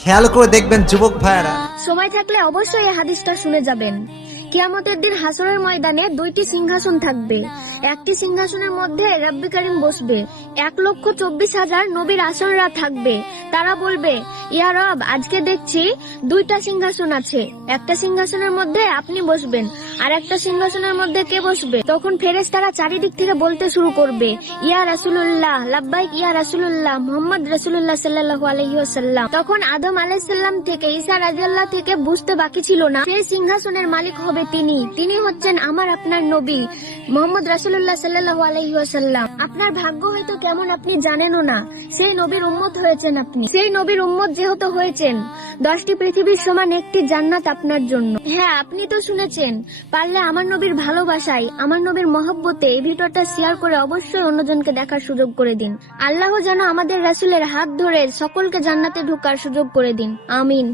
খেয়াল করে দেখবেন যুবক ভাইয়েরা, সময় থাকলে অবশ্যই এই হাদিসটা শুনে যাবেন। কিয়ামতের দিন হাসরের ময়দানে দুইটি সিংহাসন থাকবে। একটি সিংহাসনের মধ্যে রব্বি করিম বসবে। 1,24,000 নবীর আসনরা থাকবে। তারা বলবে, ইয়া রব, আজকে দেখছি দুইটা সিংহাসন আছে। একটা সিংহাসনের মধ্যে আপনি বসবেন, আর একটা সিংহাসনের মধ্যে কে বসবে? তখন ফেরেশতারা চারিদিক থেকে বলতে শুরু করবে, ইয়া রাসূলুল্লাহ, লাব্বাইক ইয়া রাসূলুল্লাহ, মুহাম্মদ রাসূলুল্লাহ সাল্লাল্লাহু আলাইহি ওয়াসাল্লাম। তখন আদম আলাইহিস সালাম থেকে ঈসা রাদিয়াল্লাহু থেকে বুঝতে বাকি ছিল না, সেই সিংহাসনের মালিক হবে তিনি হচ্ছেন আমার আপনার নবী মুহাম্মদ রাসূলুল্লাহ সাল্লাল্লাহু আলাইহি ওয়াসাল্লাম। আপনার ভাগ্য হয়তো কেমন আপনি জানেনও না, সেই নবীর উম্মত হয়েছেন আপনি। সেই নবীর উম্মত যেহেতু হয়েছেন, 10টি পৃথিবীর সমান একটি জান্নাত আপনার জন্য। হ্যাঁ, আপনি তো শুনেছেন, পারলে আমার নবীর ভালোবাসায়, আমার নবীর মহব্বতে এই ভিডিওটা শেয়ার করে অবশ্যই অন্যজনকে দেখার সুযোগ করে দিন। আল্লাহ যেন আমাদের রাসূলের হাত ধরে সকলকে জান্নাতে ঢোকার সুযোগ করে দিন। আমিন।